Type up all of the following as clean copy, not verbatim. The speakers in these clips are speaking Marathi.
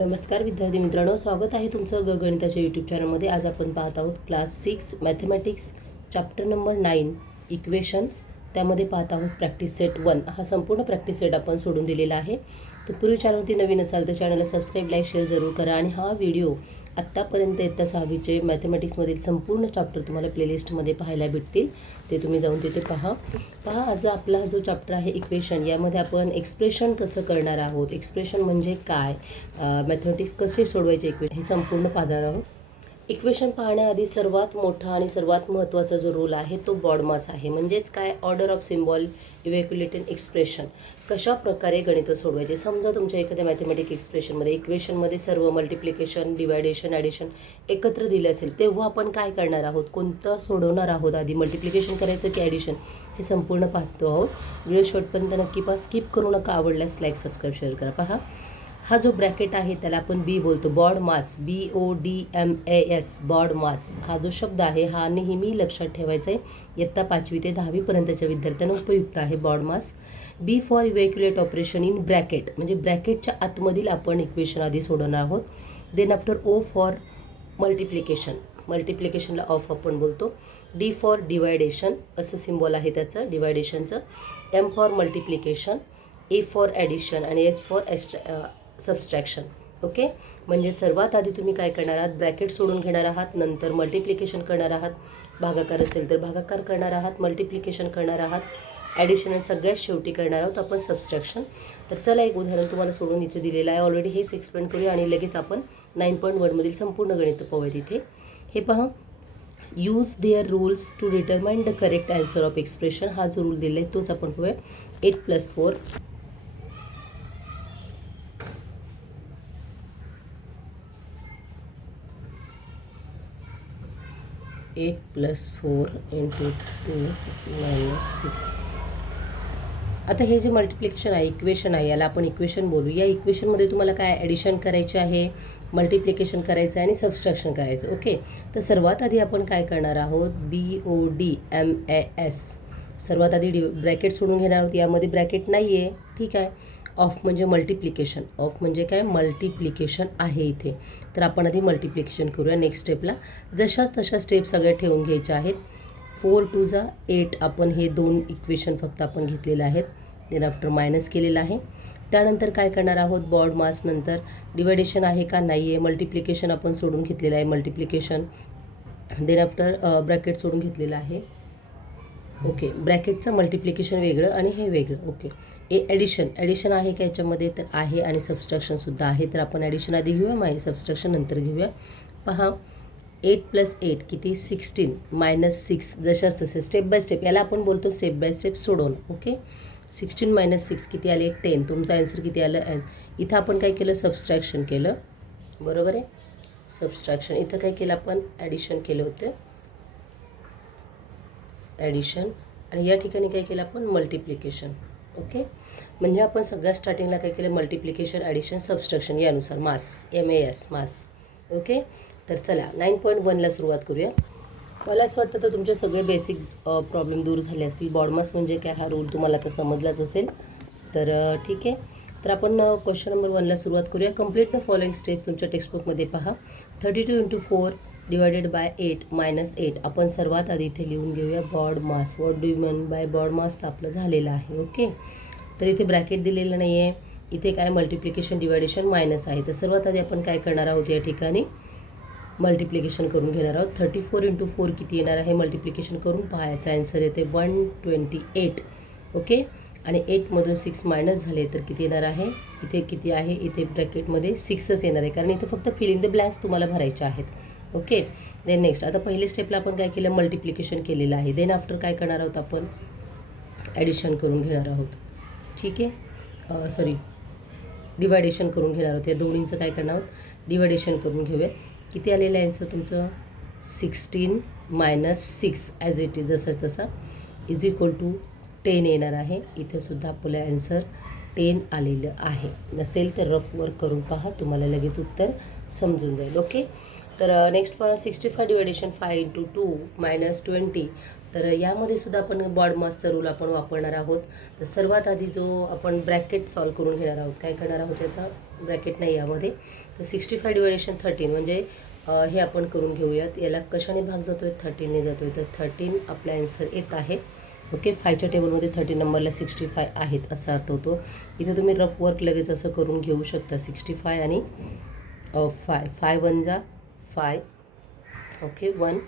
नमस्कार विद्यार्थी मित्रांनो, स्वागत आहे तुमचं गणिताच्या यूट्यूब चॅनलमध्ये. आज आपण पाहत आहोत class 6 mathematics chapter number 9 equations. त्यामध्ये पाहत आहोत प्रॅक्टिस सेट 1. हा संपूर्ण प्रॅक्टिस सेट आपण सोडून दिलेला आहे. तर पूर्वी चॅनलवरती नवीन असाल तर चॅनलला सबस्क्राईब, लाईक, शेअर जरूर करा. आणि हा व्हिडिओ आत्तापर्यंत इयत्ता 6वीचे मॅथमॅटिक्समधील संपूर्ण चॅप्टर तुम्हाला प्लेलिस्टमध्ये पाहायला भेटतील. ते तुम्ही जाऊन तिथे पहा. आज आपला जो चॅप्टर आहे इक्वेशन, यामध्ये आपण एक्सप्रेशन कसं करणार आहोत, एक्सप्रेशन म्हणजे काय, मॅथमॅटिक्स कसे सोडवायचे इक्वेशन, हे संपूर्ण पाहणार आहोत. इक्वेशन पाहण्याआधी सर्वात मोठा आणि सर्वात महत्त्वाचा जो रोल आहे तो बॉडमास आहे. म्हणजेच काय, ऑर्डर ऑफ सिम्बॉल इव्हॅक्युलेटेड एक्सप्रेशन. कशा प्रकारे गणित सोडवायचे. समजा तुमच्या एखाद्या मॅथमॅटिक एक्सप्रेशनमध्ये इक्वेशनमध्ये सर्व मल्टिप्लिकेशन, डिवायडेशन, ॲडिशन एकत्र दिले असेल, तेव्हा आपण काय करणार आहोत, कोणतं सोडवणार आहोत, आधी मल्टिप्लिकेशन करायचं की ॲडिशन, हे संपूर्ण पाहतो आहोत. व्हिडिओ शेवटपर्यंत नक्की पहा, स्किप करू नका. आवडल्यास लाईक, सबस्क्राईब, शेअर करा. पहा, हा जो ब्रॅकेट आहे त्याला आपण बी बोलतो, बॉड मास, BODMAS, बॉड मास. हा जो शब्द आहे हा नेहमी लक्षात ठेवायचा आहे. इयत्ता 5वी ते 10वीपर्यंतच्या विद्यार्थ्यांना उपयुक्त आहे BODMAS. B for evaluate operation in bracket, म्हणजे ब्रॅकेटच्या आतमधील आपण इक्वेशन आधी सोडवणार आहोत. Then after O for multiplication, मल्टिप्लिकेशनला ऑफ आपण बोलतो. D फॉर डिवायडेशन, असं सिम्बॉल आहे त्याचं डिवायडेशनचं. M for multiplication, A for addition आणि S फॉर सबस्ट्रॅक्शन. ओके, म्हणजे सर्वात आधी तुम्ही काय करणार आहात, ब्रॅकेट सोडून घेणार आहात, नंतर मल्टिप्लिकेशन करणार आहात, भागाकार असेल तर भागाकार करणार आहात, मल्टिप्लिकेशन करणार आहात, ॲडिशन सगळ्यात शेवटी करणार आहोत आपण सबस्ट्रॅक्शन. तर चला एक उदाहरण तुम्हाला सोडून इथे दिलेलं आहे. ऑलरेडी हेच एक्सप्लेन करूया आणि लगेच आपण 9.1 मधील संपूर्ण गणित पाहूया. तिथे हे पहा, use their rules to determine the correct answer of expression. हा जो रूल दिला आहे तोच आपण पाहूया. 8 + 4 8 + 4 × 2 - 6. आता हे जे मल्टिप्लिकेशन आहे, इक्वेशन आहे, याला आपण इक्वेशन बोलू. या इक्वेशनमध्ये तुम्हाला काय ॲडिशन करायचे आहे, मल्टिप्लिकेशन करायचं आहे आणि सबस्ट्रॅक्शन करायचं. ओके, तर सर्वात आधी आपण काय करणार आहोत, BODMAS. सर्वात आधी ब्रॅकेट सोडून घेणार आहोत. यामध्ये ब्रॅकेट नाही आहे, ठीक आहे. ऑफ म्हणजे मल्टिप्लिकेशन, ऑफ म्हणजे काय, मल्टिप्लिकेशन आहे इथे. तर आपण आधी मल्टिप्लिकेशन करूया. नेक्स्ट स्टेपला जशाच तशा स्टेप सगळ्या ठेवून घ्यायच्या आहेत. 4 × 2 = 8, आपण हे दोन इक्वेशन फक्त आपण घेतलेले आहेत. देन आफ्टर मायनस केलेलं आहे. त्यानंतर काय करणार आहोत, बॉड मास नंतर डिवायडेशन आहे का नाही आहे, मल्टिप्लिकेशन आपण सोडून घेतलेलं आहे, मल्टिप्लिकेशन. देन आफ्टर ब्रॅकेट सोडून घेतलेलं आहे. ओके, ब्रॅकेटचं मल्टिप्लिकेशन वेगळं आणि हे वेगळं. ओके, ॲडिशन आहे का याच्यामध्ये, तर आहे, आणि सबस्ट्रॅक्शनसुद्धा आहे. तर आपण ॲडिशन आधी घेऊया, सबस्ट्रॅक्शन नंतर घेऊया. पहा, 8 + 8 किती, 16 - 6. जशाच तसे स्टेप बाय स्टेप, याला आपण बोलतो स्टेप बाय स्टेप सोडवणं. ओके, 16 - 6 किती आले, 10. तुमचा आन्सर किती आलं. इथं आपण काय केलं, सबस्ट्रॅक्शन केलं, बरोबर आहे, सबस्ट्रॅक्शन. इथं काय केलं आपण, ॲडिशन केलं होतं, ॲडिशन. आणि या ठिकाणी काय केलं आपण, मल्टिप्लिकेशन. ओके, म्हणजे आपण सगळ्या स्टार्टिंगला काय केलं, मल्टिप्लिकेशन, ॲडिशन, सबस्ट्रॅक्शन, यानुसार मास, MAS, मास. ओके, तर चला 9.1ला सुरुवात करूया. मला असं वाटतं तर तुमचे सगळे बेसिक प्रॉब्लेम दूर झाले असतील. बॉडमास म्हणजे काय, हा रूल तुम्हाला तर समजलाच असेल. तर ठीक आहे, तर आपण क्वेश्चन नंबर 1ला सुरुवात करूया. Complete the following steps. तुमच्या टेक्स्टबुकमध्ये पहा. 32 × 4 / 8 - 8. आपण सर्वात आधी इथे लिहून घेऊया BODMAS. What do you mean by BODMAS, तर आपलं झालेलं आहे. ओके, तर इथे ब्रॅकेट दिलेलं नाही आहे. इथे काय, मल्टिप्लिकेशन, डिवायडेशन, मायनस आहे. तर सर्वात आधी आपण काय करणार आहोत, या ठिकाणी मल्टिप्लिकेशन करून घेणार आहोत. 34 × 4 किती येणार आहे, मल्टिप्लिकेशन करून पाहायचा. आन्सर येते 128. ओके, आणि 8मधून 6 मायनस झाले तर किती येणार आहे, इथे किती आहे, इथे ब्रॅकेटमध्ये 6च येणार आहे, कारण इथे फक्त फिलिंग द ब्लँक्स तुम्हाला भरायचे आहेत. ओके, देन नेक्स्ट, आता पहिल्या स्टेपला आपण काय केलं, मल्टिप्लिकेशन केलेलं आहे. देन आफ्टर काय करणार आहोत, आपण ॲडिशन करून घेणार आहोत. ठीक आहे, सॉरी, डिवायडेशन करून घेणार आहोत. या दोन्हींचं काय करणार आहोत, डिवायडेशन करून घेऊयात. किती आलेलं आहे आन्सर तुमचं, 16 - 6 ॲज इट इज, जसं तसा, = 10 येणार आहे. इथेसुद्धा आपलं आन्सर 10 आलेलं आहे. नसेल तर रफ वर्क करून पहा, तुम्हाला लगेच उत्तर समजून जाईल. ओके, तर नेक्स्ट पहा, 65 / 5 × 2 - 20. तर यामध्ये सुद्धा आपण बॉड मासचा रूल आपण वापरणार आहोत. तर सर्वात आधी जो आपण ब्रॅकेट सॉल्व करून घेणार आहोत, काय करणार आहोत, याचा ब्रॅकेट नाही यामध्ये. तर 65 डिवायडेशन 13 म्हणजे हे आपण करून घेऊयात. याला कशाने भाग जातो आहे, 13ने जातो आहे. तर 13 आपला आन्सर येत आहे. ओके, 5च्या टेबलमध्ये 13 नंबरला 65 आहेत असा अर्थ होतो. इथे तुम्ही रफ वर्क लगेच असं करून घेऊ शकता. 65 आणि 5 1 जा 5, ओके 1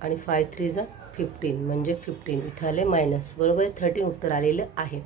आणि 5 3 जा 15 म्हणजे 15. इथं आले मायनस, बरोबर. 13 उत्तर आलेलं आहे.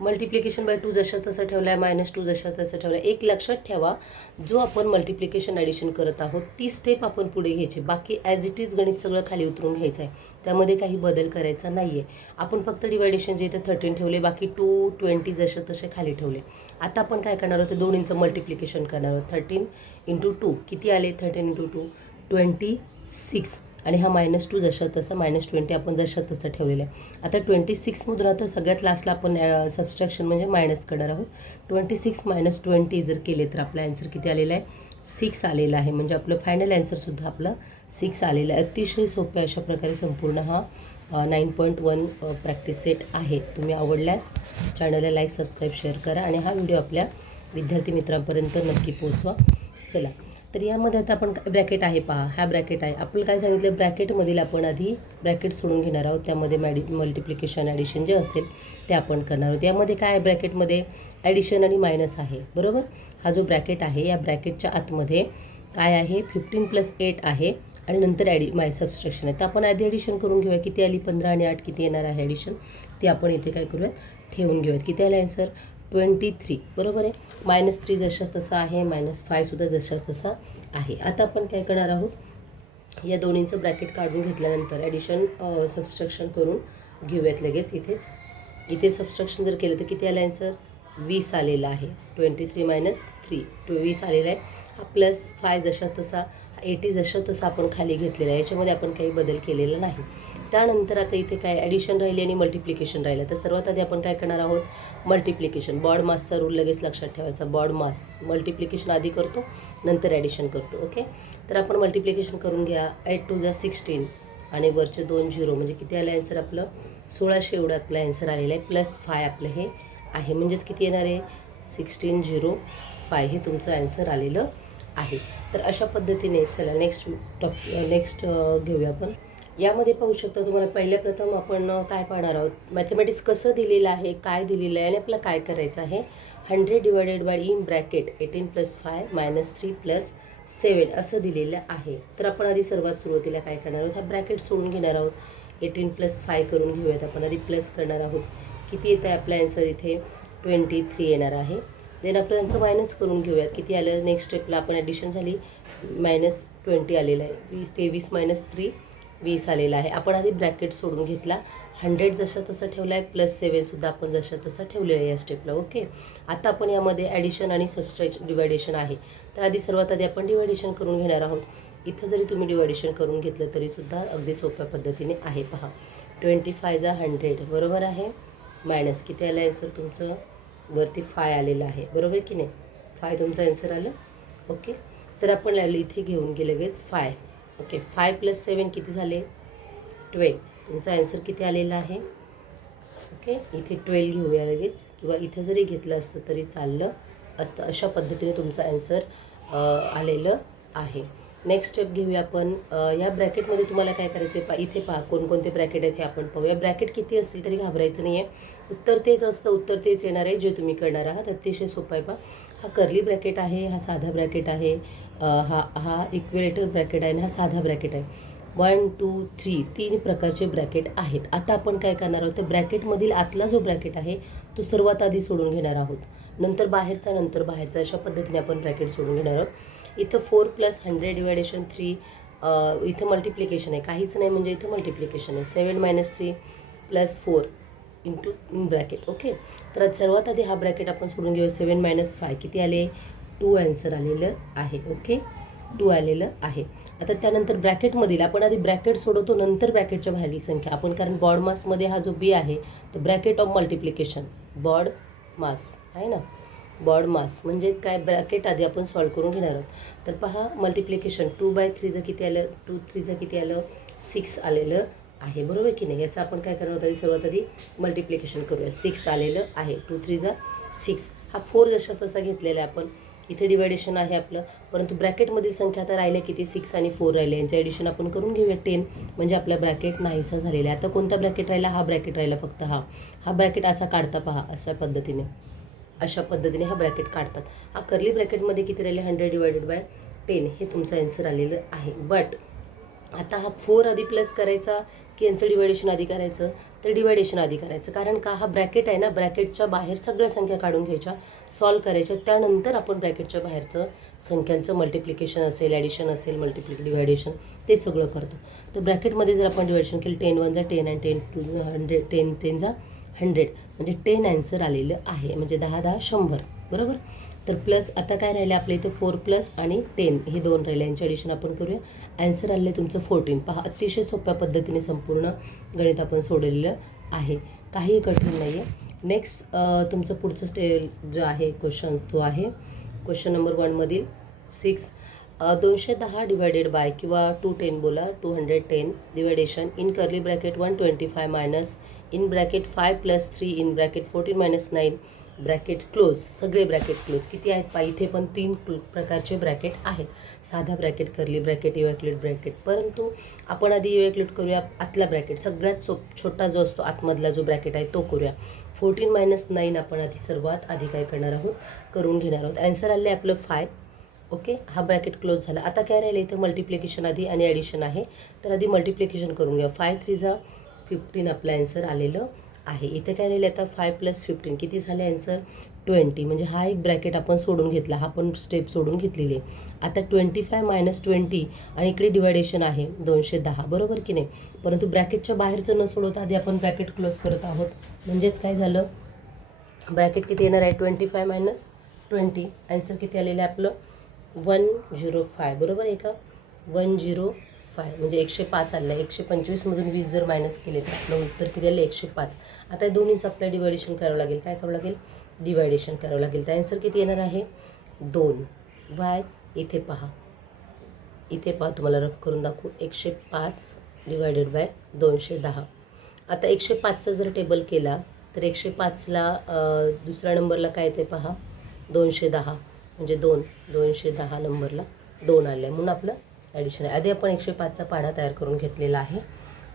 मल्टिप्लिकेशन बाय 2 जशाच तसं ठेवला आहे, -2 जशाच तसं ठेवला आहे. एक लक्षात ठेवा, जो आपण मल्टिप्लिकेशन ॲडिशन करत आहोत ती स्टेप आपण पुढे घ्यायची. बाकी ॲज इट इज गणित सगळं खाली उतरून घ्यायचं आहे, त्यामध्ये काही बदल करायचा नाही आहे. आपण फक्त डिवायडेशन जे इथं 13 ठेवले, बाकी 2 20 जसे तसे खाली ठेवले. आता आपण काय करणार आहोत, दोन्हींचं मल्टिप्लिकेशन करणार आहोत. 13 × 2 किती आले, 13 × 2 26 आणि हा -2 जशा तसा -20 आपण जशा तसं ठेवलेलं आहे. आता 26मधून आता सगळ्यात लास्टला आपण सबस्ट्रॅक्शन म्हणजे मायनस करणार आहोत. 26 - 20 जर केले तर आपला आन्सर किती आलेला आहे, 6 आलेला आहे. म्हणजे आपलं फायनल आन्सरसुद्धा आपलं 6 आलेलं आहे. अतिशय सोप्या अशा प्रकारे संपूर्ण हा 9.1 प्रॅक्टिस सेट आहे. तुम्ही आवडल्यास चॅनलला लाईक, सबस्क्राईब, शेअर करा आणि हा व्हिडिओ आपल्या विद्यार्थी मित्रांपर्यंत नक्की पोहोचवा. चला, तर यामध्ये आता आपण ब्रॅकेट आहे पहा, हा ब्रॅकेट आहे. आपल्याला काय सांगितलं, ब्रॅकेटमधील आपण आधी ब्रॅकेट सोडून घेणार आहोत. त्यामध्ये मल्टिप्लिकेशन ॲडिशन जे असेल ते आपण करणार आहोत. यामध्ये काय आहे, ब्रॅकेटमध्ये ॲडिशन आणि मायनस आहे, बरोबर. हा जो ब्रॅकेट आहे या ब्रॅकेटच्या आतमध्ये काय आहे, 15 + 8 आहे आणि नंतर सबस्ट्रॅक्शन आहे. तर आपण आधी ॲडिशन करून घेऊया. किती आली, 15 आणि 8 किती येणार आहे ॲडिशन, ते आपण इथे काय करूयात, ठेवून घेऊयात. किती आलं आन्सर, 23, बरोबर आहे. -3 जशाच तसा आहे, -5 सुद्धा जशाच तसा आहे. आता आपण काय करणार आहोत, या दोन्हींचं ब्रॅकेट काढून घेतल्यानंतर ॲडिशन सबस्ट्रॅक्शन करून घेऊयात लगेच. इथे सबस्ट्रॅक्शन जर केलं तर किती आलं आन्सर, 20 आलेला आहे. 23 - 3 20 आलेला आहे. हा +5 जशाच तसा, 80 जशाच तसा आपण खाली घेतलेला आहे. याच्यामध्ये आपण काही बदल केलेला नाही. त्यानंतर आता इथे काय ॲडिशन राहिली आणि मल्टिप्लिकेशन राहिलं. तर सर्वात आधी आपण काय करणार आहोत, मल्टिप्लिकेशन. बॉड मासचा रूल लगेच लक्षात ठेवायचा. बॉड मास मल्टिप्लिकेशन आधी करतो, नंतर ॲडिशन करतो. ओके, तर आपण मल्टिप्लिकेशन करून घ्या. 8 2 16 आणि वरचे 2 0 म्हणजे किती आलं आन्सर आपलं, 1600 एवढं आपलं आन्सर आलेलं आहे. +5 आपलं हे आहे, म्हणजेच किती येणार आहे, 1605 हे तुमचं आन्सर आलेलं आहे. तर अशा पद्धतीने चला नेक्स्ट घेऊया आपण. यामध्ये पाहू शकता तुम्हाला पहिल्या प्रथम आपण काय पाहणार आहोत, मॅथमॅटिक्स कसं दिलेलं आहे, काय दिलेलं आहे आणि आपलं काय करायचं आहे. 100 डिवायडेड बाय इन ब्रॅकेट 18 + 5 - 3 + 7 असं दिलेलं आहे. तर आपण आधी सर्वात सुरुवातीला काय करणार आहोत, हा ब्रॅकेट सोडून घेणार आहोत. 18 + 5 करून घेऊयात. आपण आधी प्लस करणार आहोत. किती येतं आहे आपलं आन्सर, इथे 23 येणार आहे. देन आपण यांचं मायनस करून घेऊयात. किती आलं, नेक्स्ट स्टेपला आपण ॲडिशन झाली, -20 आलेलं आहे. 23 - 3 20 आलेला आहे. आपण आधी ब्रॅकेट सोडून घेतला. 100 जसा तसा ठेवला आहे, +7 सुद्धा आपण जसा तसा ठेवलेला आहे या स्टेपला. ओके, आता आपण यामध्ये ॲडिशन आणि सबस्ट्रॅक्शन डिवायडेशन आहे. तर आधी सर्वात आधी आपण डिवायडेशन करून घेणार आहोत. इथं जरी तुम्ही डिवायडेशन करून घेतलं तरीसुद्धा अगदी सोप्या पद्धतीने आहे. पहा, 25 जा 100 बरोबर आहे. मायनस किती आलं आन्सर तुमचं, वरती 5 आलेलं आहे, बरोबर की नाही. 5 तुमचं आन्सर आलं. ओके, तर आपण इथे घेऊन गेले लगेच 5. ओके, 5 + 7 किती झाले, 12. तुमचा आन्सर किती आलेला आहे. ओके, इथे 12 घेऊया लगेच, किंवा इथे जरी घेतलं असतं तरी चाललं असतं. अशा पद्धतीने तुमचा आन्सर आलेलं आहे. नेक्स्ट स्टेप घेऊया आपण. या ब्रॅकेटमध्ये तुम्हाला काय करायचं आहे, इथे पहा कोणकोणते ब्रॅकेट आहेत हे आपण पाहूया. ब्रॅकेट किती असतील तरी घाबरायचं नाही आहे, उत्तर तेच असतं, उत्तर तेच येणार आहे जे तुम्ही करणार आहात. अतिशय सोपं आहे. पहा, हा कर्ली ब्रॅकेट आहे, हा साधा ब्रॅकेट आहे, हा इक्वेलेटर ब्रॅकेट आहे आणि हा साधा ब्रॅकेट आहे. 1 2 3 3 प्रकारचे ब्रॅकेट आहेत. आता आपण काय करणार आहोत, तर ब्रॅकेटमधील आतला जो ब्रॅकेट आहे तो सर्वात आधी सोडून घेणार आहोत, नंतर बाहेरचा, नंतर बाहेरचा. अशा पद्धतीने आपण ब्रॅकेट सोडून घेणार आहोत. इथं 4 + 100 डिवायडेशन 3, इथं मल्टिप्लिकेशन आहे, काहीच नाही म्हणजे इथं मल्टिप्लिकेशन आहे. 7 - 3 + 4 इन ब्रॅकेट. ओके, तर सर्वात आधी हा ब्रॅकेट आपण सोडून घेऊया. 7 - 5 किती आले, 2 आन्सर आलेलं आहे. ओके, 2 आलेलं आहे. आता त्यानंतर ब्रॅकेटमधील आपण आधी ब्रॅकेट सोडवतो, नंतर ब्रॅकेटच्या बाहेरील संख्या आपण, कारण बॉड मासमध्ये हा जो बी आहे तो ब्रॅकेट ऑफ मल्टिप्लिकेशन, बॉड मास आहे ना. बॉड मास म्हणजे काय, ब्रॅकेट आधी आपण सॉल्व करून घेणार आहोत. तर पहा, मल्टिप्लिकेशन 2/3 किती आलं, 2 3 किती आलं, 6 आलेलं आहे, बरोबर की नाही. याचं आपण काय करणार आहोत, सर्वात आधी मल्टिप्लिकेशन करूया. 6 आलेलं आहे, 2 3 जा 6. हा 4 जशाच तसा घेतलेला आहे आपण. इथे डिवायडेशन आहे आपलं, परंतु ब्रॅकेटमधील संख्या आता राहिल्या किती, 6 आणि 4 राहिले. यांचं ॲडिशन आपण करून घेऊया 10, म्हणजे आपला ब्रॅकेट नाहीसा झालेला आहे. आता कोणता ब्रॅकेट राहिला, हा ब्रॅकेट राहिला फक्त. हा ब्रॅकेट असा काढता पहा, अशा पद्धतीने हा ब्रॅकेट काढतात. हा कर्ली ब्रॅकेटमध्ये किती राहिले, 100 डिवायडेड बाय 10 हे तुमचं आन्सर आलेलं आहे. बट आता हा 4 आधी प्लस करायचा की यांचं डिवायडेशन आधी करायचं, तर डिवायडेशन आधी करायचं. कारण का, हा ब्रॅकेट आहे ना, ब्रॅकेटच्या बाहेर सगळ्या संख्या काढून घ्यायच्या, सॉल्व करायच्या, त्यानंतर आपण ब्रॅकेटच्या बाहेरचं संख्यांचं मल्टिप्लिकेशन असेल, ॲडिशन असेल, डिवायडेशन ते सगळं करतो. तर ब्रॅकेटमध्ये जर आपण डिवायडेशन केलं, 10 1 जा 10 आणि 10 2 100, 10 10 जा 100, म्हणजे 10 आन्सर आलेलं आहे. म्हणजे 10 10 100, बरोबर. तर प्लस आता काय राहिलं आपल्या इथे, 4 प्लस आणि 10 हे 2 राहिले. यांचे ॲडिशन आपण करूया. आन्सर आलं आहे तुमचं 14. पहा, अतिशय सोप्या पद्धतीने संपूर्ण गणित आपण सोडलेलं आहे, काही कठीण नाही आहे. नेक्स्ट तुमचं पुढचं जो आहे क्वेश्चन, तो आहे क्वेश्चन नंबर 1मधील 6. 210 डिवायडेड बाय किंवा 210 बोला, 210 deviation in curly bracket 125 minus in bracket 5 + 3 in bracket 14 - 9 bracket close. सगळे ब्रॅकेट क्लोज किती आहेत पहा, इथे पण 3 प्रकारचे ब्रॅकेट आहेत. साधा ब्रॅकेट, कर्ली ब्रॅकेट, इव्हॅक्युलेट ब्रॅकेट. परंतु आपण आधी इव्हॅक्युलेट करूया आतला ब्रॅकेट, सगळ्यात छोटा जो असतो आतमधला जो ब्रॅकेट आहे तो करूया. 14 - 9 आपण आधी सर्वात आधी काय करणार आहोत, करून घेणार आहोत. आन्सर आले आपलं 5. ओके, हा ब्रॅकेट क्लोज झाला. आता काय राहिलं इथं, मल्टिप्लिकेशन आधी आणि ॲडिशन आहे, तर आधी मल्टिप्लिकेशन करून घ्या. 5 3 जा 15 आपलं आन्सर आलेलं आहे. इथे काय राहिले आता, 5 + 15 किती झाले आन्सर, 20. म्हणजे हा एक ब्रॅकेट आपण सोडून घेतला, हा पण स्टेप सोडून घेतलेली आहे. आता 25 - 20 आणि इकडे डिवायडेशन आहे 210, बरोबर की नाही. परंतु ब्रॅकेटच्या बाहेरचं न सोडवता आधी आपण ब्रॅकेट क्लोज करत आहोत. म्हणजेच काय झालं, ब्रॅकेट किती येणार आहे, 25 - 20. आन्सर किती आलेलं आहे आपलं, 105, बरोबर आहे का. 105 म्हणजे 105 आलं आहे. 125मधून 20 जर मायनस केले तर आपलं उत्तर किती आलं, 105. आता दोन्हीचं आपलं डिवायडेशन करावं लागेल. काय करावं लागेल, डिवायडेशन करावं लागेल. तर आन्सर किती येणार आहे, 2. वाय, इथे पहा तुम्हाला रफ करून दाखवू. 105 डिवायडेड बाय 210. आता 105चा जर टेबल केला तर 105ला दुसऱ्या नंबरला काय येते पहा, 210, म्हणजे 210 नंबरला 2 आले, म्हणून आपलं ॲडिशन आहे. आधी आपण 105चा पाढा तयार करून घेतलेला आहे,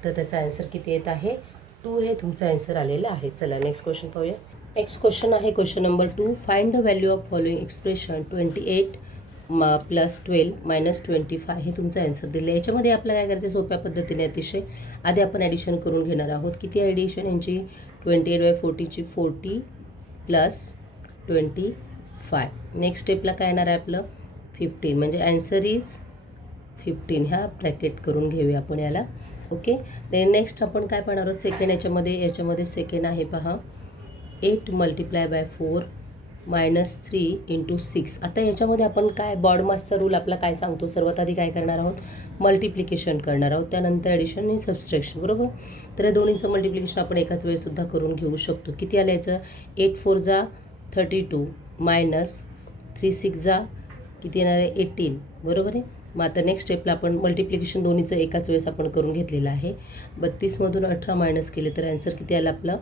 तर त्याचा आन्सर किती येत आहे, 2 हे तुमचं आन्सर आलेलं आहे. चला नेक्स्ट क्वेश्चन पाहूया. नेक्स्ट क्वेश्चन आहे question number 2. Find the value of following expression 28 + 12 - 25 हे तुमचं आन्सर दिलं आहे. याच्यामध्ये आपल्याला काय करायचं, सोप्या पद्धतीने अतिशय आधी आपण ॲडिशन करून घेणार आहोत. किती ॲडिशन यांची, 28/40ची 40 + 25. नेक्स्ट स्टेपला काय येणार आहे आपलं, 15, म्हणजे आन्सर इज 15. ह्या ब्रॅकेट करून घेऊया आपण याला. ओके, ते नेक्स्ट आपण काय पाहणार आहोत, सेकंड याच्यामध्ये सेकंड आहे पहा, 8 × 4 - 3 × 6. आता याच्यामध्ये आपण काय, बॉड मासचा रूल आपला काय सांगतो, सर्वात आधी काय करणार आहोत, मल्टिप्लिकेशन करणार आहोत, त्यानंतर ॲडिशन आणि सबस्ट्रॅक्शन, बरोबर. तर या दोन्हीचं मल्टिप्लिकेशन आपण एकाच वेळेस सुद्धा करून घेऊ शकतो. किती आलं याचं, 8 4 जा 32 - 3 6 जा किती येणार आहे, 18, बरोबर आहे. मग आता नेक्स्ट स्टेपला आपण मल्टिप्लिकेशन दोन्हीचं एकाच वेळेस आपण करून घेतलेलं आहे. 32मधून 18 मायनस केले तर आन्सर किती आलं आपलं,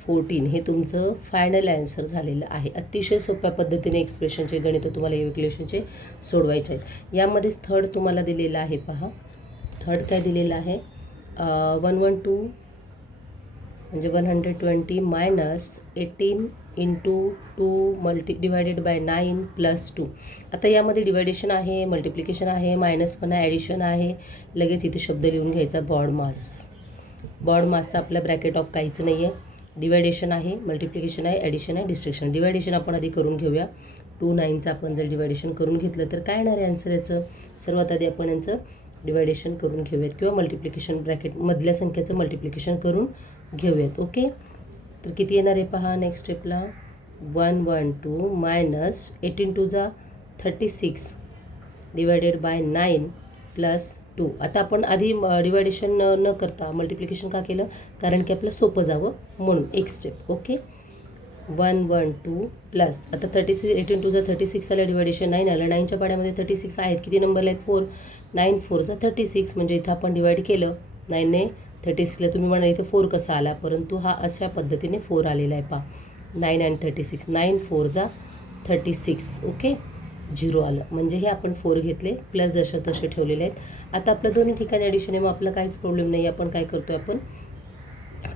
14. हे तुमचं फायनल आन्सर झालेलं आहे. अतिशय सोप्या पद्धतीने एक्सप्रेशनचे गणित तुम्हाला इव्हॅक्युलेशनचे सोडवायचे आहेत. यामध्येच थर्ड तुम्हाला दिलेलं आहे पहा. थर्ड काय दिलेलं आहे, 112 म्हणजे 120 - 18 × 2 डिवायडेड बाय 9 + 2. आता यामध्ये डिवायडेशन आहे, मल्टिप्लिकेशन आहे, मायनस पण आहे, ॲडिशन आहे. लगेच इथे शब्द लिहून घ्यायचा, बॉड मासचा आपल्या ब्रॅकेट ऑफ काहीच नाही आहे. डिवायडेशन आहे, मल्टिप्लिकेशन आहे, ॲडिशन आहे, डिस्ट्रक्शन. डिवायडेशन आपण आधी करून घेऊया. 2 9चं आपण जर डिवायडेशन करून घेतलं तर काय येणार आहे आन्सर याचं, सर्वात आधी आपण यांचं डिवायडेशन करून घेऊयात किंवा मल्टिप्लिकेशन ब्रॅकेटमधल्या संख्येचं मल्टिप्लिकेशन करून घेऊयात. ओके, तर किती येणार आहे पहा नेक्स्ट स्टेपला, 112 - 18 2 जा 36 डिवायडेड बाय 9 + 2. आता आपण आधी डिवायडेशन न करता मल्टिप्लिकेशन का केलं, कारण की आपलं सोपं जावं म्हणून एक स्टेप. ओके, 112 प्लस आता 36, 18 2 जा 36 आलं, डिवायडेशन 9 आलं. 9च्या पाड्यामध्ये 36 आहेत, किती नंबरला आहेत, 4, 9 4 जा 36, म्हणजे इथं आपण डिवाईड केलं 9ने 36ला तुम्ही म्हणाल इथे 4 कसा आला, परंतु हा अशा पद्धतीने 4 आलेला आहे पहा. 9 आणि 36, 9 4 जा 36. ओके, 0 आलं. म्हणजे हे आपण 4 घेतले, प्लस जसे तसे ठेवलेले आहेत. आता आपल्या दोन्ही ठिकाणी ॲडिशन आहे, मग आपला काहीच प्रॉब्लेम नाही. आपण काय करतो आहे, आपण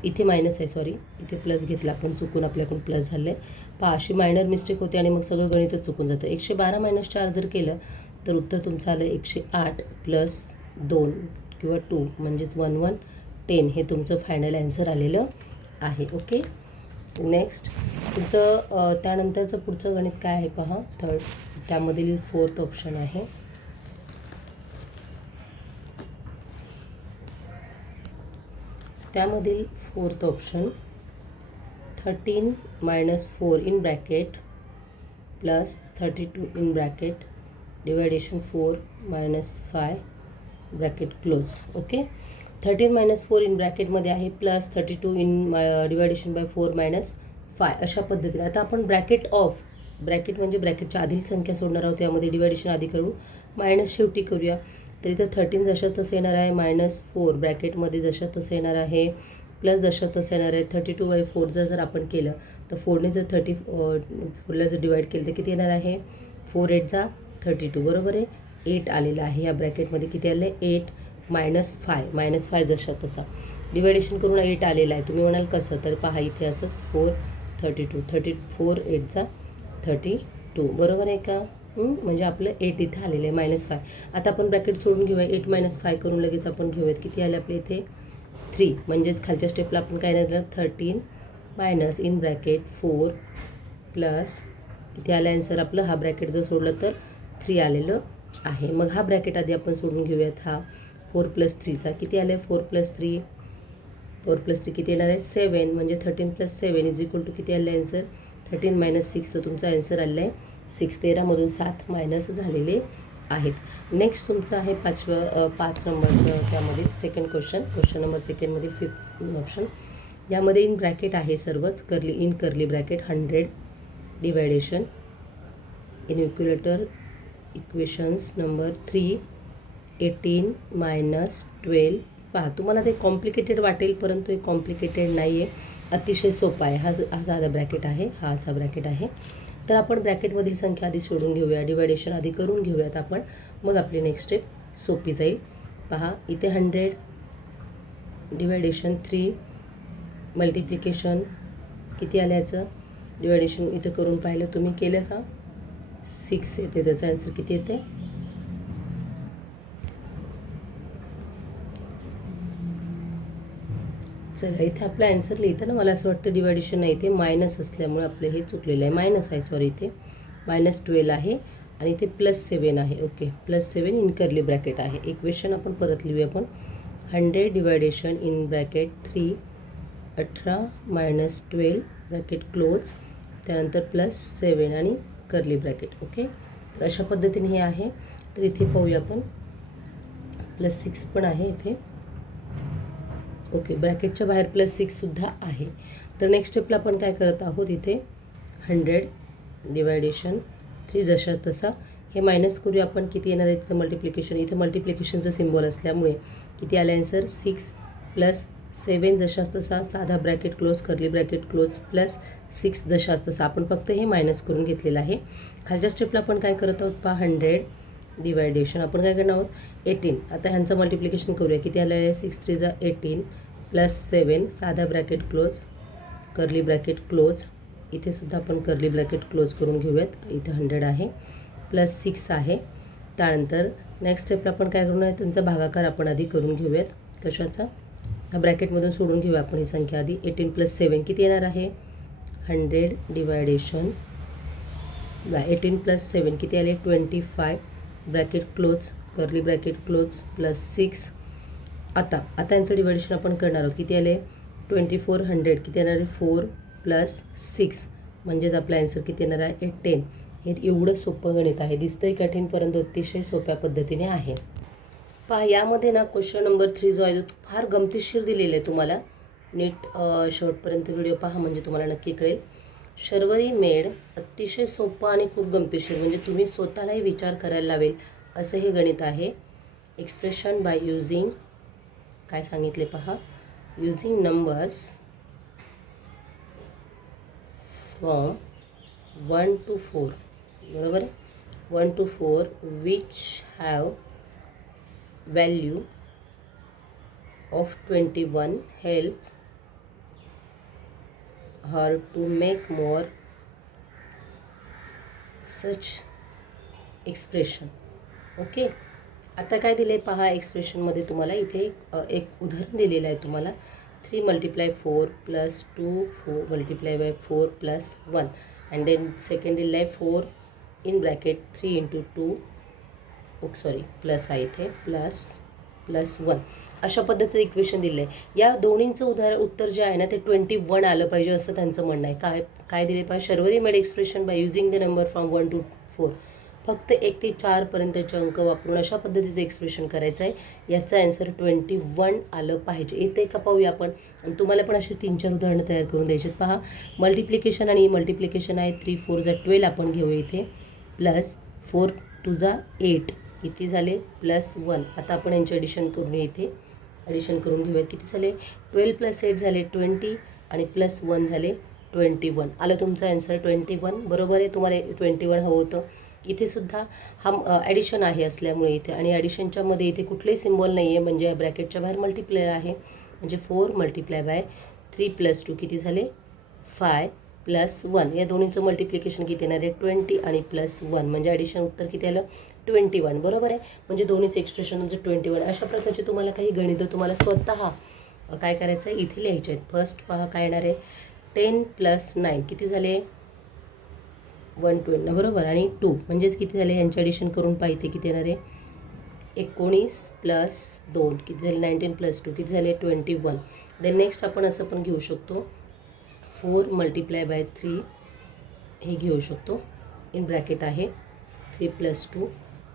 इथे मायनस आहे, सॉरी इथे प्लस घेतला आपण, चुकून आपल्याकडून प्लस झालं आहे पहा. अशी मायनर मिस्टेक होते आणि मग सगळं गणितच चुकून जातं. 112 - 4 जर केलं तर उत्तर तुमचं आलं 108 प्लस 2 किंवा 2 म्हणजेच 1110. हे तुमचं फायनल ॲन्सर आलेलं आहे. ओके, नेक्स्ट तुमचं त्यानंतरचं पुढचं गणित काय आहे पहा, थर्ड. त्यामधील 4th ऑप्शन आहे. त्यामधील 4th option 13 - 4 in bracket plus 32 in bracket division 4 - 5 bracket close. Okay, 13 - 4 in ब्रॅकेटमध्ये आहे प्लस 32 इन डिवायडेशन बाय 4 - 5 अशा पद्धतीने. आता आपण ब्रॅकेट ऑफ, ब्रॅकेट म्हणजे ब्रॅकेटच्या आधील संख्या सोडणार आहोत, त्यामध्ये डिवायडेशन आधी करू, मायनस शेवटी करूया. तर इथं 13 जशा तसं येणार आहे, -4 ब्रॅकेटमध्ये जशा तसं येणार आहे, प्लस जशा तसं येणार आहे. 32/4 जर आपण केलं तर 4ने जर 34ला जर डिवाईड केलं तर किती येणार आहे, 4 8 जा 32 बरोबर आहे. 8 आलेलं आहे या ब्रॅकेटमध्ये. किती आलं आहे, 8 - 5 जशा तसा डिवायडेशन करून 8 आलेलं आहे. तुम्ही म्हणाल कसं, तर पहा इथे असंच 4 32 34 8 जा 32 बरोबर आहे का. म्हणजे आपलं 8 इथे आलेलं आहे, -5. आता आपण ब्रॅकेट सोडून घेऊया, 8 - 5 करून लगेच आपण घेऊयात. किती आले आपले इथे 3. म्हणजेच खालच्या स्टेपला आपण काय नाही, 13 मायनस इन ब्रॅकेट 4 प्लस किती आलं ॲन्सर आपलं, हा ब्रॅकेट जर सोडलं तर 3 आलेलं आहे. मग हा ब्रॅकेट आधी आपण सोडून घेऊयात. हा 4 + 3चा किती आलं आहे, 4 + 3 किती येणार आहे, 7. म्हणजे 13 + 7 इज इक्वल टू किती आलं ॲन्सर, 13 - 6. तो तुमचा ॲन्सर आलेला आहे 6. 13मधून 7 मायनस झालेले आहेत. नेक्स्ट तुमचं आहे 5 नंबरचं, त्यामध्ये सेकंड क्वेश्चन नंबर सेकंडमधील 5th ऑप्शन. यामध्ये इन ब्रॅकेट आहे सर्वच, curly bracket 100 division equations number 3 18 - 12. पहा, तुम्हाला ते कॉम्प्लिकेटेड वाटेल, परंतु हे कॉम्प्लिकेटेड नाही आहे, अतिशय सोपा आहे. हा साधा ब्रॅकेट आहे, हा असा ब्रॅकेट आहे. तर आपण ब्रॅकेटमधील संख्या आधी सोडून घेऊया, डिवायडेशन आधी करून घेऊयात आपण, मग आपली नेक्स्ट स्टेप सोपी जाईल. पहा इथे 100 डिवायडेशन 3 मल्टिप्लिकेशन किती आलं याचं, डिवायडेशन इथं करून पाहिलं, तुम्ही केलं का, 6 येते. त्याचा आन्सर किती येते, चला इथे आपला ॲन्सर लिहितं ना, मला असं वाटतं डिवायडेशन नाही, इथे मायनस असल्यामुळे आपलं हे चुकलेलं आहे. मायनस आहे, सॉरी इथे -12 आहे आणि इथे +7 आहे. ओके, +7 इन कर्ली ब्रॅकेट आहे. इक्वेशन आपण परत लिहूया आपण, 100 deviation in bracket 3 18 - 12 bracket close, त्यानंतर +7 आणि कर्ली ब्रॅकेट. ओके, तर अशा पद्धतीने हे आहे. तर इथे पाहूया आपण, +6 पण आहे इथे. ओके, ब्रॅकेटच्या बाहेर +6सुद्धा आहे. तर नेक्स्ट स्टेपला आपण काय करत आहोत, इथे 100 डिवायडेशन 3 जशा तसा हे मायनस करूया आपण. किती येणार आहे तिथं मल्टिप्लिकेशन, इथे मल्टिप्लिकेशनचं सिम्बॉल असल्यामुळे किती आलं ॲन्सर, 6 + 7 जशाच तसा, साधा bracket close, curly bracket close, +6 जशाच तसा. आपण फक्त हे मायनस करून घेतलेलं आहे. खालच्या स्टेपला आपण काय करत आहोत पहा, 100 डिवायडेशन आपण काय करणार आहोत 18. आता ह्यांचं मल्टिप्लिकेशन करूया. किती आलं आहे, 6 3 जा 18 +7 साधा bracket close, curly bracket close. इथे सुद्धा आपण कर्ली ब्रॅकेट क्लोज करून घेऊयात. इथे 100 आहे, +6 आहे. त्यानंतर नेक्स्ट स्टेपला आपण काय करू, त्यांचा भागाकार आपण आधी करून घेऊयात. कशाचा, ब्रॅकेटमधून सोडून घेऊया आपण ही संख्या आधी. 18 + 7 किती येणार आहे, 100 डिवायडेशन 18 + 7 किती आले, 25 bracket close, curly bracket close, +6. आता यांचं डिवायडेशन आपण करणार आहोत. किती आले, 2400 किती येणार आहे, 4 + 6 म्हणजेच आपला ॲन्सर किती येणार आहे, 10. हे एवढं सोपं गणित आहे, दिसतंय कठीण परंतु अतिशय सोप्या पद्धतीने आहे. पहा यामध्ये ना क्वेश्चन नंबर 3 जो आहे तो फार गमतीशीर दिलेला आहे. तुम्हाला नीट शेवटपर्यंत व्हिडिओ पहा म्हणजे तुम्हाला नक्की कळेल. शर्वरी मेड अतिशय सोपं आणि खूप गमतीशीर, म्हणजे तुम्ही स्वतःलाही विचार करायला लावेल असं हे गणित आहे. एक्सप्रेशन बाय युजिंग काय सांगितले पहा, युजिंग नंबर्स फ्रॉम 1 to 4, बरोबर आहे. 1 to 4 which have value of 21 help her to make more such expression. Okay, आता काय दिलं आहे पहा एक्सप्रेशनमध्ये तुम्हाला. इथे एक उदाहरण दिलेलं आहे तुम्हाला. 3 × 4 + 2 4 × 4 + 1 अँड देन सेकंड दिलं आहे 4 इन ब्रॅकेट 3 × 2 सॉरी प्लस आहे इथे +1. अशा पद्धतीचं इक्वेशन दिलं आहे. या दोन्हींचं उत्तर जे आहे ना ते 21 आलं पाहिजे असं त्यांचं म्हणणं आहे. काय दिले पाहिजे, Sharvari made expression by using the number from 1 to 4. फक्त 1 ते 4 पर्यंतचे अंक वापरून अशा पद्धतीचं एक्सप्रेशन करायचं आहे. याचा आन्सर 21 आलं पाहिजे. येते का पाहूया आपण. आणि तुम्हाला पण अशी 3-4 उदाहरणं तयार करून द्यायचे. पहा, मल्टिप्लिकेशन आणि मल्टिप्लिकेशन आहे. 3 4 = 12 आपण घेऊ इथे, प्लस 4 2 = 8 किती झाले +1. आता आपण यांचे ॲडिशन करून इथे ॲडिशन करून घेऊयात. किती झाले, 12 + 8 झाले 20 आणि +1 झाले 21. आलं तुमचं आन्सर 21. बरोबर आहे, तुम्हाला 21 हवं होतं. इथे सुद्धा हा ॲडिशन आहे असल्यामुळे इथे, आणि ॲडिशनच्या मध्ये इथे कुठलेही सिम्बॉल नाही आहे, म्हणजे ब्रॅकेटच्या बाहेर मल्टिप्लाय आहे. म्हणजे 4 × 3 + 2 किती झाले 5 + 1. या दोन्हीचं मल्टिप्लिकेशन किती येणार आहे 20 आणि +1, म्हणजे ॲडिशन उत्तर किती आलं 21. बरोबर आहे, म्हणजे दोन्हीचं एक्सप्रेशन म्हणजे 21. अशा प्रकारचे तुम्हाला काही गणितं तुम्हाला स्वतः काय करायचं आहे इथे लिहायचे आहेत. फर्स्ट पहा काय येणार आहे, 10 + 9 किती झाले 120, बरोबर, आणि 2 म्हणजेच किती झाले, यांचे ॲडिशन करून पाहिजे किती येणार आहे 19 + 2 किती झाले 19 + 2 किती झाले 21. देन नेक्स्ट आपण असं पण घेऊ शकतो 4 × 3 हे घेऊ शकतो. इन ब्रॅकेट आहे 3 + 2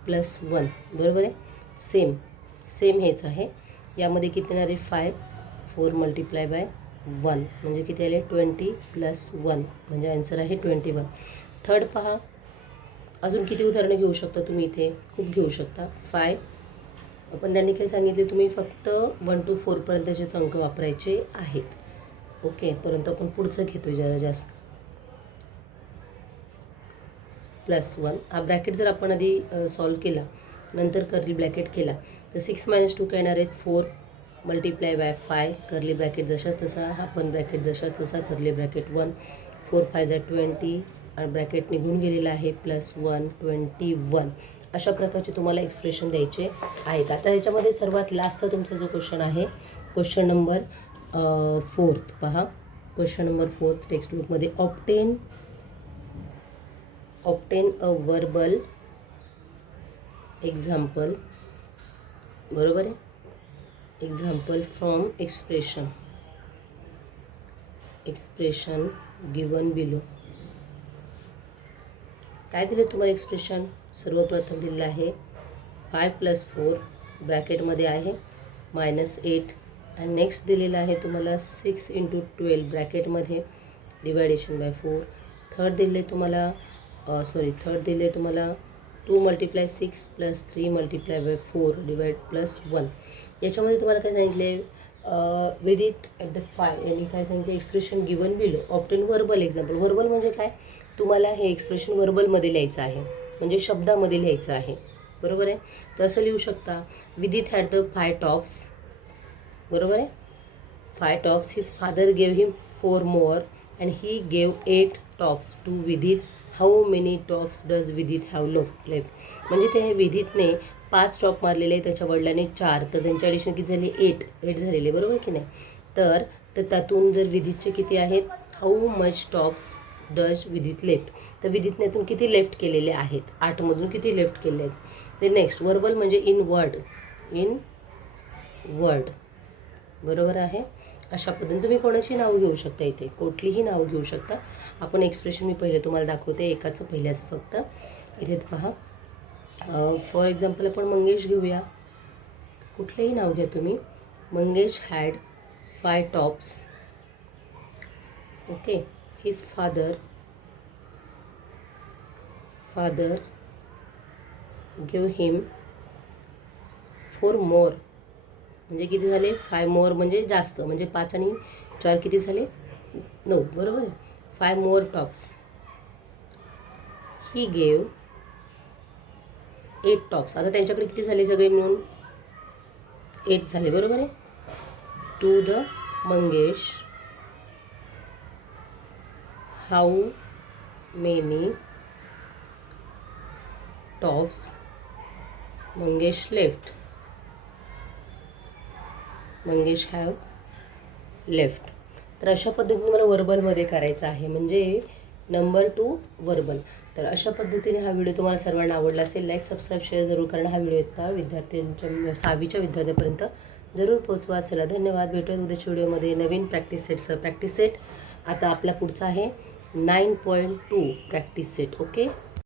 + 1, बरोबर आहे. सेम हेच आहे. यामध्ये किती येणार आहे 5 4 × 1 म्हणजे किती आले 20 + 1 म्हणजे आन्सर आहे 21. थर्ड पहा, अजून किती उदाहरणं घेऊ शकता तुम्ही, इथे खूप घेऊ शकता. 5 पण त्यांनी काय सांगितले, तुम्ही फक्त 1 to 4 पर्यंतचेच अंक वापरायचे आहेत. ओके, परंतु आपण पुढचं घेतो जरा जास्त. +1 हा ब्रॅकेट जर आपण आधी सॉल्व केला, नंतर कर्ली ब्रॅकेट केला, तर 6 - 2 काय येणार आहेत 4 × 5 कर्ली ब्रॅकेट जशाच तसा, हा पण ब्रॅकेट जशाच तसा कर्ली ब्रॅकेट 1 4 5 = 20 आणि ब्रॅकेट निघून गेलेला आहे +1 21. अशा प्रकारचे तुम्हाला एक्सप्रेशन द्यायचे आहेत. आता ह्याच्यामध्ये सर्वात लास्टचा तुमचा जो क्वेश्चन आहे, क्वेश्चन नंबर 4 पहा. क्वेश्चन नंबर 4 टेक्स्टबुकमध्ये ऑप्टेन अ वर्बल एक्झाम्पल, बरोबर आहे, example from expression given below. काय दिले तुम्हाला एक्सप्रेशन, सर्वप्रथम दिलेलं आहे 5 + 4 ब्रॅकेटमध्ये आहे -8 आणि नेक्स्ट दिलेलं आहे तुम्हाला 6 × 12 ब्रॅकेटमध्ये डिवायडेशन बाय 4. थर्ड दिले तुम्हाला 2 × 6 + 3 × 4 डिवाइड +1. याच्यामध्ये तुम्हाला काय सांगितले, विथ इट ॲट द 5 यांनी काय सांगितले, expression given below obtain verbal example. Verbal म्हणजे काय, तुम्हाला हे एक्सप्रेशन वर्बलमध्ये लिहायचं आहे, म्हणजे शब्दामध्ये लिहायचं आहे, बरोबर आहे. तर असं लिहू शकता, विदित हॅड द 5 टॉप्स, बरोबर आहे. 5 tops, his father gave him 4 more and he gave 8 tops to Vidit. How many tops does Vidit have left. म्हणजे ते विदितने 5 टॉप मारलेले, त्याच्या वडिलांनी 4, तर त्यांच्या ॲडिशन किती झाली 8 झालेले, बरोबर की नाही. तर त्यातून जर विदितचे किती आहेत, हाऊ मच टॉप्स डज विदित लेफ्ट, तर विदितने यातून किती लेफ्ट केलेले आहेत, 8मधून किती लेफ्ट केले आहेत. ते नेक्स्ट वर्बल म्हणजे इन वर्ड, बरोबर आहे. अशा पद्धतीने तुम्ही कोणाची नाव घेऊ शकता, इथे कुठलीही नाव घेऊ शकता. आपण एक्सप्रेशन मी पहिले तुम्हाला दाखवते, एकाचं पहिल्याचं फक्त. इथे पहा, फॉर एक्झाम्पल आपण मंगेश घेऊया, कुठलंही नाव घ्या तुम्ही. Mangesh had 5 tops. Okay, his father give him 4 more म्हणजे किती झाले 5 मोर म्हणजे जास्त, म्हणजे 5 आणि 4 किती झाले 9, बरोबर आहे. 5 मोर टॉप्स. ही गेव 8 टॉप्स. आता त्यांच्याकडे किती झाले सगळे मिळून 8 झाले, बरोबर आहे. To the Mangesh how many tops Mangesh left. Mangesh have left. तर अशा पद्धतीने मला वर्बलमध्ये करायचं आहे, म्हणजे नंबर 2 वर्बल. तर अशा पद्धतीने हा व्हिडिओ तुम्हाला सर्वांना आवडला असेल. लाईक सबस्क्राईब शेअर जरूर करा. हा व्हिडिओ येता विद्यार्थ्यांच्या 6वीच्या विद्यार्थ्यांपर्यंत जरूर पोहोचवा. चला धन्यवाद. भेटूया उद्याच्या व्हिडिओमध्ये नवीन प्रॅक्टिस सेटसह. प्रॅक्टिस सेट आता आपला पुढचा आहे 9.2 प्रॅक्टिस सेट. ओके.